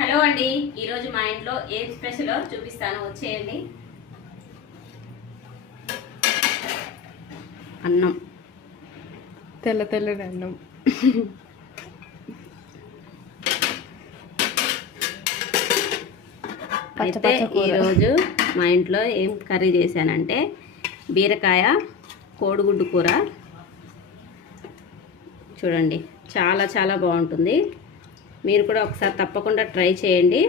Hello అండి ఈరోజు మా ఇంట్లో ఏం స్పెషలో చూపిస్తాను వచ్చేయండి. అన్నం. తెల్ల తెల్లని అన్నం. పచ్చ అయితే. ఈరోజు మా ఇంట్లో ఏం కర్రీ చేశానంటే బీరకాయ కోడిగుడ్డు కూర. చూడండి చాలా చాలా బాగుంటుంది. మీరు కూడా ఒకసారి తప్పకుండా ట్రై చేయండి.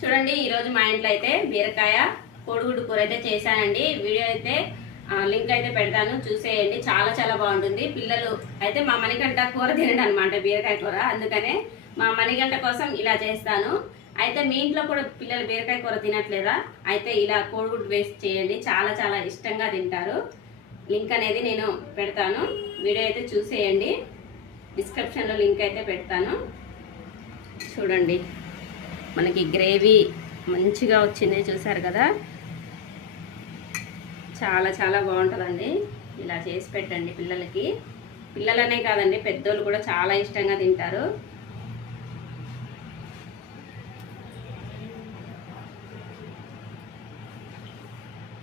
చూడండి ఈరోజు మా ఇంట్లో అయితే బీరకాయ కోడిగుడ్డు కూర అయితే చేశానండి. వీడియో అయితే లింక్ అయితే పెడతాను చూసేయండి. చాలా చాలా బాగుంటుంది. పిల్లలు అయితే మా మణిగంట కూర తినడం అనమాట బీరకాయ కూర అందుకనే మా మణిగంట కోసం ఇలా చేస్తాను. అయితే మీ ఇంట్లో కూడా పిల్లలు బీరకాయ కూర తినట్లేదా? అయితే ఇలా కోడిగుడ్డు వేస్ట్ చేయండి. చాలా చాలా ఇష్టంగా తింటారు. లింక్ అనేది నేను పెడతాను. వీడియో అయితే చూసేయండి. డిస్క్రిప్షన్లో లింక్ అయితే పెడతాను. చూడండి. మనకి గ్రేవీ మంచిగా వచ్చింది చూసారు కదా? చాలా చాలా బాగుంటుందండి. ఇలా చేసి పెట్టండి పిల్లలకి. పిల్లలనే కాదండి పెద్దోళ్ళు కూడా చాలా ఇష్టంగా తింటారు.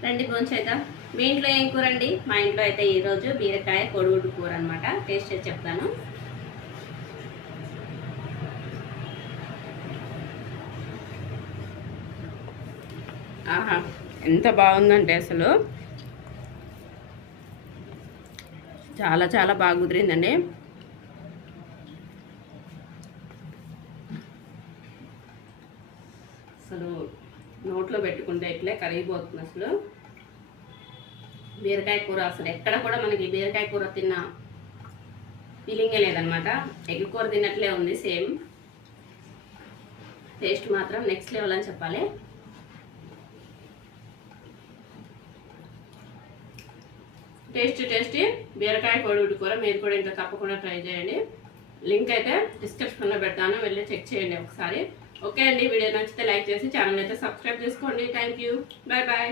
రండి భోంచేద్దాం మీ ఇంట్లో ఏం కూర అండి? మా ఇంట్లో అయితే ఈరోజు బీరకాయ కోడిగుడ్డు కూర అనమాట టేస్ట్ చేసి చెప్తాను. ఆహా ఎంత బాగుందంటే అసలు. చాలా చాలా బాగా కుదిరిందండి. అసలు నోట్లో పెట్టుకుంటే ఇట్లే కరిగిపోతుంది అసలు. బీరకాయ కూర అసలు ఎక్కడ కూడా మనకి బీరకాయ కూర తిన్న ఫీలింగే లేదనమాట. ఎగ్ కూర తిన్నట్లే ఉంది సేమ్ టేస్ట్ మాత్రం నెక్స్ట్ లెవెల్ అని చెప్పాలి. టేస్ట్ టేస్టీ బీరకాయ కోడిగుడ్డు కూర మీరు కూడా ఇంకా తప్పకుండా ట్రై చేయండి. లింక్ అయితే డిస్క్రిప్షన్లో పెడతాను వెళ్ళి చెక్ చేయండి ఒకసారి. ఓకే అండి వీడియో నచ్చితే లైక్ చేసి ఛానల్ అయితే సబ్స్క్రైబ్ చేసుకోండి థ్యాంక్ యూ బాయ్ బాయ్